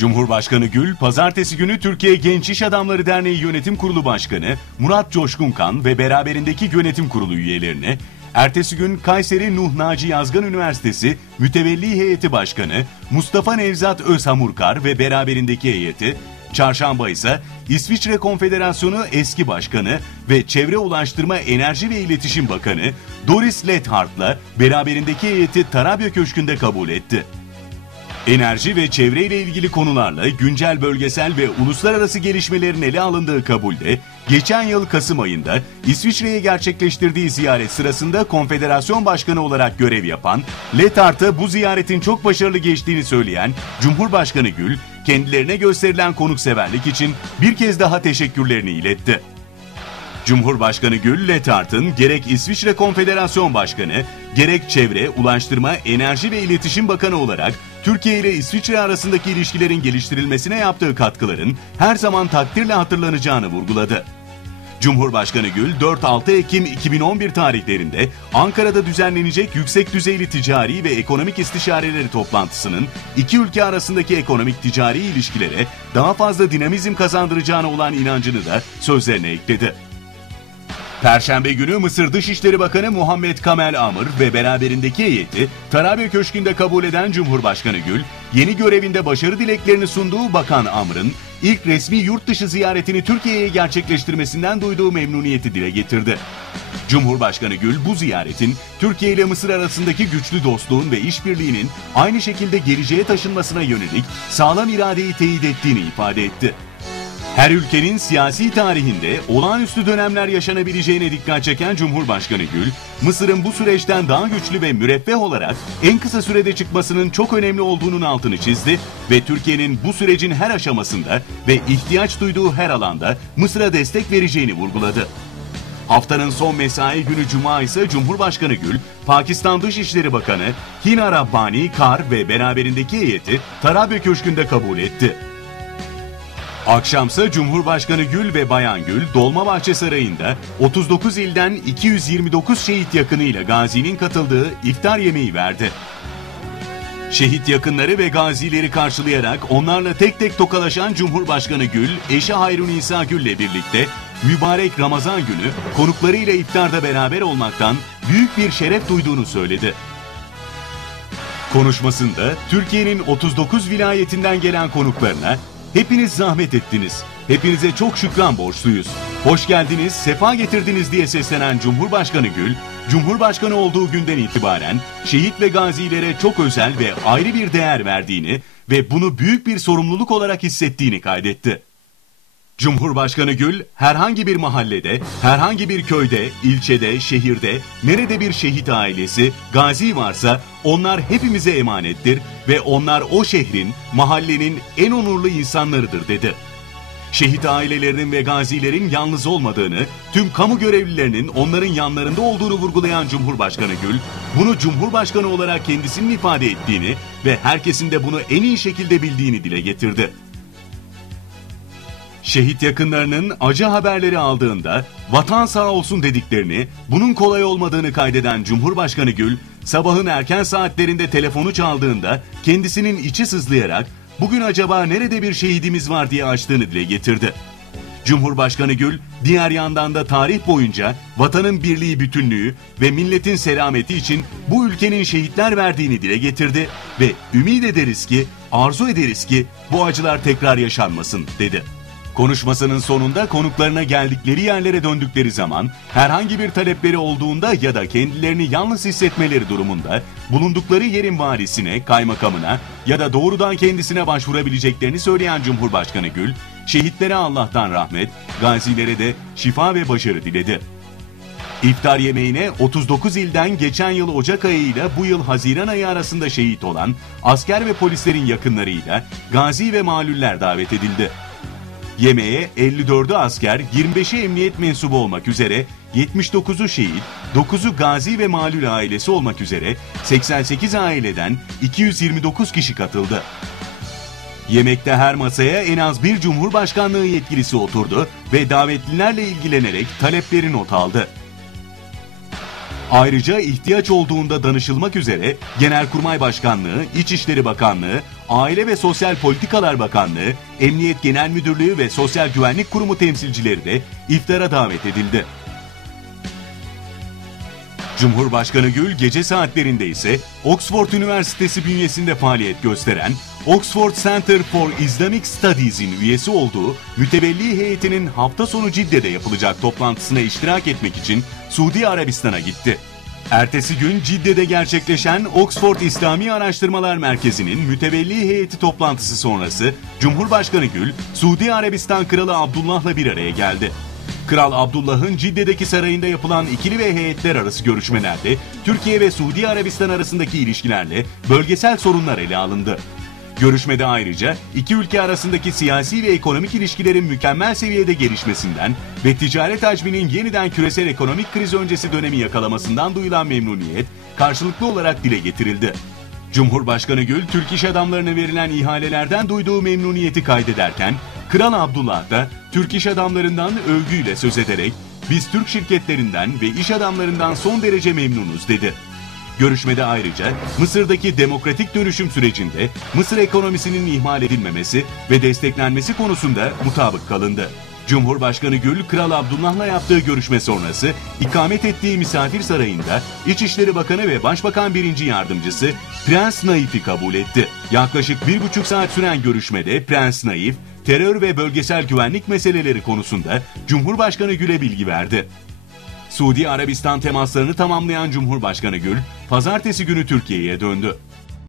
Cumhurbaşkanı Gül, pazartesi günü Türkiye Genç İş Adamları Derneği Yönetim Kurulu Başkanı Murat Coşkunkan ve beraberindeki yönetim kurulu üyelerini, ertesi gün Kayseri Nuh Naci Yazgan Üniversitesi Mütevelli Heyeti Başkanı Mustafa Nevzat Özhamurkar ve beraberindeki heyeti, Çarşamba ise İsviçre Konfederasyonu eski başkanı ve Çevre Ulaştırma Enerji ve İletişim Bakanı Doris Lethart'la beraberindeki heyeti Tarabya Köşkü'nde kabul etti. Enerji ve çevreyle ilgili konularla güncel bölgesel ve uluslararası gelişmelerin ele alındığı kabulde, geçen yıl Kasım ayında İsviçre'ye gerçekleştirdiği ziyaret sırasında konfederasyon başkanı olarak görev yapan, Lethart'a bu ziyaretin çok başarılı geçtiğini söyleyen Cumhurbaşkanı Gül, kendilerine gösterilen konukseverlik için bir kez daha teşekkürlerini iletti. Cumhurbaşkanı Gül Letart'ın gerek İsviçre Konfederasyon Başkanı, gerek Çevre, Ulaştırma, Enerji ve İletişim Bakanı olarak Türkiye ile İsviçre arasındaki ilişkilerin geliştirilmesine yaptığı katkıların her zaman takdirle hatırlanacağını vurguladı. Cumhurbaşkanı Gül 4-6 Ekim 2011 tarihlerinde Ankara'da düzenlenecek yüksek düzeyli ticari ve ekonomik istişareleri toplantısının iki ülke arasındaki ekonomik ticari ilişkilere daha fazla dinamizm kazandıracağına olan inancını da sözlerine ekledi. Perşembe günü Mısır Dışişleri Bakanı Muhammed Kamel Amr ve beraberindeki heyeti Tarabya Köşkü'nde kabul eden Cumhurbaşkanı Gül, yeni görevinde başarı dileklerini sunduğu Bakan Amr'ın ilk resmi yurt dışı ziyaretini Türkiye'ye gerçekleştirmesinden duyduğu memnuniyeti dile getirdi. Cumhurbaşkanı Gül bu ziyaretin Türkiye ile Mısır arasındaki güçlü dostluğun ve işbirliğinin aynı şekilde geleceğe taşınmasına yönelik sağlam iradeyi teyit ettiğini ifade etti. Her ülkenin siyasi tarihinde olağanüstü dönemler yaşanabileceğine dikkat çeken Cumhurbaşkanı Gül, Mısır'ın bu süreçten daha güçlü ve müreffeh olarak en kısa sürede çıkmasının çok önemli olduğunun altını çizdi ve Türkiye'nin bu sürecin her aşamasında ve ihtiyaç duyduğu her alanda Mısır'a destek vereceğini vurguladı. Haftanın son mesai günü Cuma ise Cumhurbaşkanı Gül, Pakistan Dışişleri Bakanı Hina Rabbani Kar ve beraberindeki heyeti Tarabya Köşkü'nde kabul etti. Akşamsa Cumhurbaşkanı Gül ve Bayan Gül Dolmabahçe Sarayı'nda 39 ilden 229 şehit yakınıyla gazinin katıldığı iftar yemeği verdi. Şehit yakınları ve gazileri karşılayarak onlarla tek tek tokalaşan Cumhurbaşkanı Gül, eşi Hayrun İsa Gül'le birlikte mübarek Ramazan günü konuklarıyla iftarda beraber olmaktan büyük bir şeref duyduğunu söyledi. Konuşmasında Türkiye'nin 39 vilayetinden gelen konuklarına Hepiniz zahmet ettiniz. Hepinize çok şükran borçluyuz. Hoş geldiniz, sefa getirdiniz diye seslenen Cumhurbaşkanı Gül, Cumhurbaşkanı olduğu günden itibaren şehit ve gazilere çok özel ve ayrı bir değer verdiğini ve bunu büyük bir sorumluluk olarak hissettiğini kaydetti. Cumhurbaşkanı Gül herhangi bir mahallede, herhangi bir köyde, ilçede, şehirde, nerede bir şehit ailesi, gazi varsa onlar hepimize emanettir ve onlar o şehrin, mahallenin en onurlu insanlarıdır dedi. Şehit ailelerinin ve gazilerin yalnız olmadığını, tüm kamu görevlilerinin onların yanlarında olduğunu vurgulayan Cumhurbaşkanı Gül, bunu Cumhurbaşkanı olarak kendisinin ifade ettiğini ve herkesin de bunu en iyi şekilde bildiğini dile getirdi. Şehit yakınlarının acı haberleri aldığında vatan sağ olsun dediklerini, bunun kolay olmadığını kaydeden Cumhurbaşkanı Gül, sabahın erken saatlerinde telefonu çaldığında kendisinin içi sızlayarak bugün acaba nerede bir şehidimiz var diye açtığını dile getirdi. Cumhurbaşkanı Gül, diğer yandan da tarih boyunca vatanın birliği bütünlüğü ve milletin selameti için bu ülkenin şehitler verdiğini dile getirdi ve ümit ederiz ki, arzu ederiz ki bu acılar tekrar yaşanmasın dedi. Konuşmasının sonunda konuklarına geldikleri yerlere döndükleri zaman herhangi bir talepleri olduğunda ya da kendilerini yalnız hissetmeleri durumunda bulundukları yerin varisine, kaymakamına ya da doğrudan kendisine başvurabileceklerini söyleyen Cumhurbaşkanı Gül, şehitlere Allah'tan rahmet, gazilere de şifa ve başarı diledi. İftar yemeğine 39 ilden geçen yıl Ocak ayı ile bu yıl Haziran ayı arasında şehit olan asker ve polislerin yakınlarıyla gazi ve malüller davet edildi. Yemeğe 54'ü asker, 25'i emniyet mensubu olmak üzere 79'u şehit, 9'u gazi ve malul ailesi olmak üzere 88 aileden 229 kişi katıldı. Yemekte her masaya en az bir cumhurbaşkanlığı yetkilisi oturdu ve davetlilerle ilgilenerek talepleri not aldı. Ayrıca ihtiyaç olduğunda danışılmak üzere Genelkurmay Başkanlığı, İçişleri Bakanlığı, Aile ve Sosyal Politikalar Bakanlığı, Emniyet Genel Müdürlüğü ve Sosyal Güvenlik Kurumu temsilcileri de iftara davet edildi. Cumhurbaşkanı Gül gece saatlerinde ise Oxford Üniversitesi bünyesinde faaliyet gösteren Oxford Center for Islamic Studies'in üyesi olduğu mütevelli heyetinin hafta sonu Cidde'de yapılacak toplantısına iştirak etmek için Suudi Arabistan'a gitti. Ertesi gün Cidde'de gerçekleşen Oxford İslami Araştırmalar Merkezi'nin mütevelli heyeti toplantısı sonrası Cumhurbaşkanı Gül, Suudi Arabistan Kralı Abdullah'la bir araya geldi. Kral Abdullah'ın Cidde'deki sarayında yapılan ikili ve heyetler arası görüşmelerde Türkiye ve Suudi Arabistan arasındaki ilişkilerle bölgesel sorunlar ele alındı. Görüşmede ayrıca iki ülke arasındaki siyasi ve ekonomik ilişkilerin mükemmel seviyede gelişmesinden ve ticaret hacminin yeniden küresel ekonomik kriz öncesi dönemi yakalamasından duyulan memnuniyet karşılıklı olarak dile getirildi. Cumhurbaşkanı Gül, Türk iş adamlarına verilen ihalelerden duyduğu memnuniyeti kaydederken, Kral Abdullah da Türk iş adamlarından övgüyle söz ederek, biz Türk şirketlerinden ve iş adamlarından son derece memnunuz dedi. Görüşmede ayrıca Mısır'daki demokratik dönüşüm sürecinde Mısır ekonomisinin ihmal edilmemesi ve desteklenmesi konusunda mutabık kalındı. Cumhurbaşkanı Gül, Kral Abdullah'la yaptığı görüşme sonrası ikamet ettiği misafir sarayında İçişleri Bakanı ve Başbakan Birinci Yardımcısı Prens Naif'i kabul etti. Yaklaşık bir buçuk saat süren görüşmede Prens Naif, terör ve bölgesel güvenlik meseleleri konusunda Cumhurbaşkanı Gül'e bilgi verdi. Suudi Arabistan temaslarını tamamlayan Cumhurbaşkanı Gül, pazartesi günü Türkiye'ye döndü.